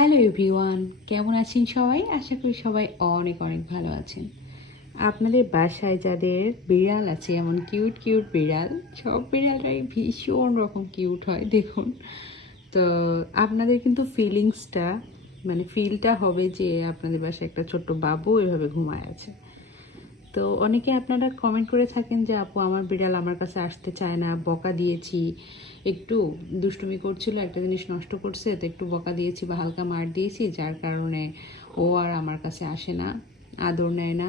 Hello everyone, কেমন আছেন সবাই? আশা করি সবাই অনেক অনেক ভালো আছেন। আপনাদের বাসায় যাদের বিড়াল আছে, এমন কিউট কিউট বিড়াল, সব বিড়ালরাই ভীষণ রকম কিউট হয় দেখুন। তো আপনাদের কিন্তু ফিলিংসটা ফিলটা হবে যে আপনাদের বাসায় একটা ছোট্ট বাবু এভাবে ঘুমায় আছে। তো অনেকে আপনারা কমেন্ট করে থাকেন যে আপু আমার বিড়াল আমার কাছে আসতে চায় না, বকা দিয়েছি, একটু দুষ্টুমি করছিল, একটা জিনিস নষ্ট করছে তো একটু বকা দিয়েছি বা হালকা মার দিয়েছি, যার কারণে ও আর আমার কাছে আসে না, আদর নেয় না,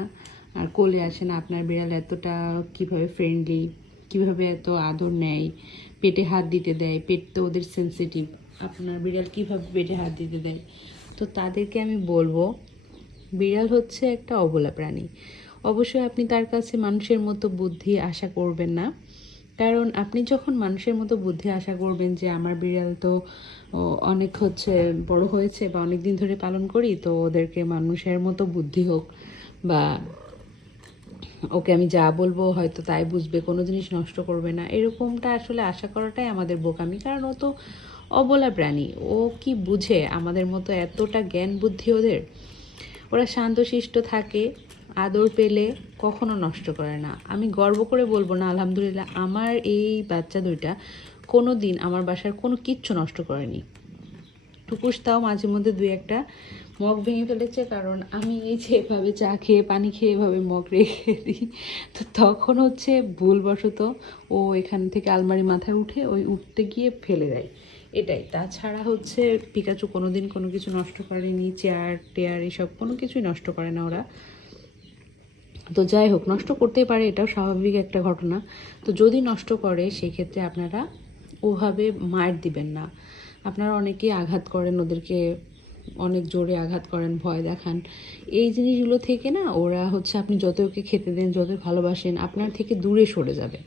আর কোলে আসে না। আপনার বিড়াল এতটা কিভাবে ফ্রেন্ডলি, কিভাবে এত আদর নেয়, পেটে হাত দিতে দেয়, পেট তো ওদের সেন্সিটিভ, আপনার বিড়াল কিভাবে পেটে হাত দিতে দেয়। তো তাদেরকে আমি বলবো, বিড়াল হচ্ছে একটা অবলা প্রাণী। অবশ্যই আপনি তার কাছে মানুষের মতো বুদ্ধি আশা করবেন না, কারণ আপনি যখন মানুষের মতো বুদ্ধি আশা করবেন যে আমার বিড়াল তো অনেক বড় হয়েছে বা অনেক দিন ধরে পালন করি, তো ওদেরকে মানুষের মতো বুদ্ধি হোক, বা ওকে আমি যা বলবো হয়তো তাই বুঝবে, কোনো জিনিস নষ্ট করবে না, এরকমটা আসলে আশা করাটাই আমাদের বোকামি। কারণ ও তো অবলা প্রাণী, ও কি বুঝে আমাদের মতো এতটা জ্ঞান বুদ্ধি ওদের? ওরা শান্তশিষ্ট থাকে, আদর পেলে কখনো নষ্ট করে না। আমি গর্ব করে বলবো না, আলহামদুলিল্লাহ আমার এই বাচ্চা দুইটা কোনো দিন আমার বাসার কোনো কিচ্ছু নষ্ট করেনি। টুকুস তাও মাঝে মধ্যে দুই একটা মগ ভেঙে ফেলেছে, কারণ আমি এই যে এভাবে চা খেয়ে পানি খেয়ে এভাবে মগ রেখে দিই, তো তখন ভুলবশত ও এখান থেকে আলমারি মাথায় উঠে ওই উঠতে গিয়ে ফেলে দেয়, এটাই। তাছাড়া পিকাচু কোনো দিন কোনো কিছু নষ্ট করেনি, চেয়ার টেয়ার এসব কোনো কিছুই নষ্ট করে না ওরা। তো যাই হোক, নষ্ট করতেই পারে, এটাও স্বাভাবিক একটা ঘটনা। তো যদি নষ্ট করে সেক্ষেত্রে আপনারা ওভাবে মার দিবেন না। আপনারা অনেকেই আঘাত করেন ওদেরকে, অনেক জোরে আঘাত করেন, ভয় দেখান। এই জিনিসগুলো থেকে না ওরা আপনি যত ওকে খেতে দেন, যতই ভালোবাসেন, আপনার থেকে দূরে সরে যাবে।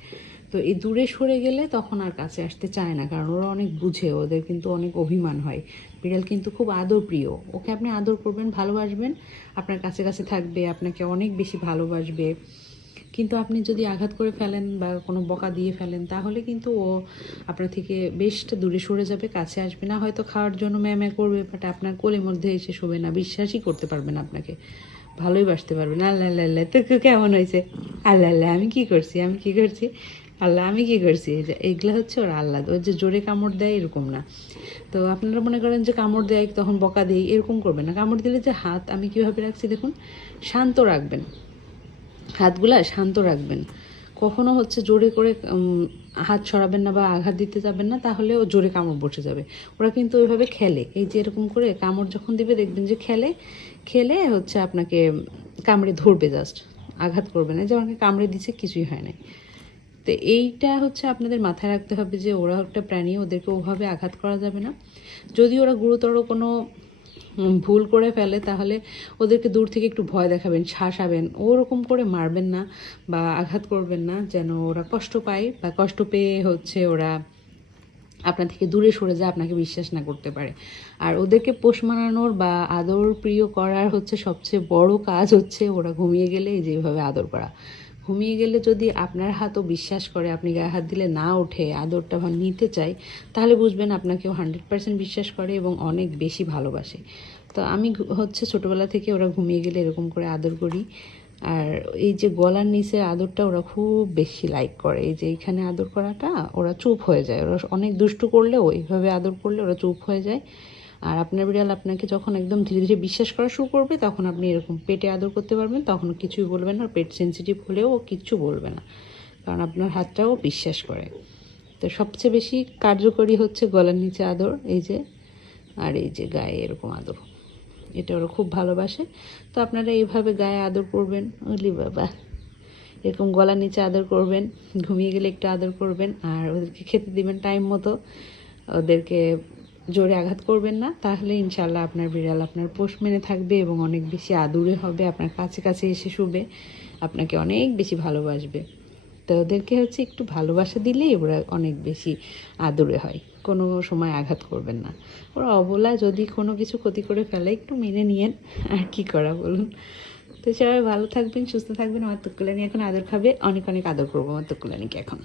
তো এই দূরে সরে গেলে তখন আর কাছে আসতে চায় না, কারণ ওরা অনেক বুঝে, ওদের কিন্তু অনেক অভিমান হয়। বিড়াল কিন্তু খুব আদর প্রিয়, ওকে আপনি আদর করবেন, ভালোবাসবেন, আপনার কাছে কাছে থাকবে, আপনাকে অনেক বেশি ভালোবাসবে। কিন্তু আপনি যদি আঘাত করে ফেলেন বা কোনো বকা দিয়ে ফেলেন, তাহলে কিন্তু ও আপনার থেকে বেশটা দূরে সরে যাবে, কাছে আসবে না। হয়তো খাওয়ার জন্য ম্যামে করবে, বাট আপনার কোলের মধ্যে এসে শোবে না, বিশ্বাসই করতে পারবে না আপনাকে, ভালোই বাসতে পারবে না। আল্লাহ আল্লাহ আল্লাহ, তো কেমন হয়েছে? আল্লাহ আল্লাহ, আমি কি করছি, আমি কি করছি, আল্লাহ আমি কি করছি, এগুলো ওর আল্লাহ। ওর যে জোরে কামড় দেয় এরকম না। তো আপনারা মনে করেন যে কামড় দেয় তখন বকা দেয়, এরকম করবেন না। কামড় দিলে যে হাত আমি কীভাবে রাখছি দেখুন, শান্ত রাখবেন, হাতগুলা শান্ত রাখবেন। কখনো জোরে করে হাত ছড়াবেন না বা আঘাত দিতে যাবেন না, তাহলে ও জোরে কামড় বসে যাবে। ওরা কিন্তু ওইভাবে খেলে, এই যে এরকম করে কামড় যখন দিবে দেখবেন যে খেলে খেলে আপনাকে কামড়ে ধরবে, জাস্ট আঘাত করবে না। যে আমাকে কামড়ে দিছে, কিছুই হয় নাই। তো এইটা আপনাদের মাথায় রাখতে হবে যে ওরা একটা প্রাণী, ওদেরকে ওভাবে আঘাত করা যাবে না। যদি ওরা গুরুতর কোনো ভুল করে ফেলে, তাহলে ওদেরকে দূর থেকে একটু ভয় দেখাবেন, শাসাবেন, ওরকম করে মারবেন না বা আঘাত করবেন না, যেন ওরা কষ্ট পায়, বা কষ্ট পেয়ে ওরা আপনার থেকে দূরে সরে যায়, আপনাকে বিশ্বাস না করতে পারে। আর ওদেরকে পোষ মানানোর বা আদর প্রিয় করার সবচেয়ে বড় কাজ ওরা ঘুমিয়ে গেলে যেভাবে আদর করা। ঘুমিয়ে গেলে যদি আপনার হাতও বিশ্বাস করে, আপনি গায়ে হাত দিলে না ওঠে, আদরটা নিতে চায়, তাহলে বুঝবেন আপনাকেও 100% বিশ্বাস করে এবং অনেক বেশি ভালোবাসে। তো আমি ছোটোবেলা থেকে ওরা ঘুমিয়ে গেলে এরকম করে আদর করি। আর এই যে গলার নিচে আদরটা ওরা খুব বেশি লাইক করে, এই যে এইখানে আদর করাটা, ওরা চুপ হয়ে যায়। ওরা অনেক দুষ্টু করলেও এইভাবে আদর করলে ওরা চুপ হয়ে যায়। আর আপনার বিড়াল আপনাকে যখন একদম ধীরে ধীরে বিশ্বাস করা শুরু করবে, তখন আপনি এরকম পেটে আদর করতে পারবেন, তখন কিছুই বলবে না। পেট সেন্সিটিভ হলেও ও কিচ্ছু বলবে না, কারণ আপনার হাতটাও বিশ্বাস করে। তো সবচেয়ে বেশি কার্যকরী গলার নিচে আদর, এই যে, আর এই যে গায়ে এরকম আদর, এটা ওরা খুব ভালোবাসে। তো আপনারা এইভাবে গায়ে আদর করবেন, ওলি বাবা, এরকম গলার নিচে আদর করবেন, ঘুমিয়ে গেলে একটু আদর করবেন, আর ওদেরকে খেতে দিবেন টাইম মতো, ওদেরকে জোরে আঘাত করবেন না, তাহলে ইনশাল্লাহ আপনার বিড়াল আপনার পোষ মেনে থাকবে এবং অনেক বেশি আদুরে হবে, আপনার কাছে কাছে এসে শুবে, আপনাকে অনেক বেশি ভালোবাসবে। তো ওদেরকে একটু ভালোবাসা দিলেই ওরা অনেক বেশি আদুরে হয়, কোনো সময় আঘাত করবেন না। ওরা অবলা, যদি কোনো কিছু ক্ষতি করে ফেলে একটু মেনে নিয়েন, আর কি করা বলুন। তো সবাই ভালো থাকবেন, সুস্থ থাকবেন। আমার তুকুলানি এখন আদর খাবে, অনেক অনেক আদর করবো আমার তুকুলানিকে এখন।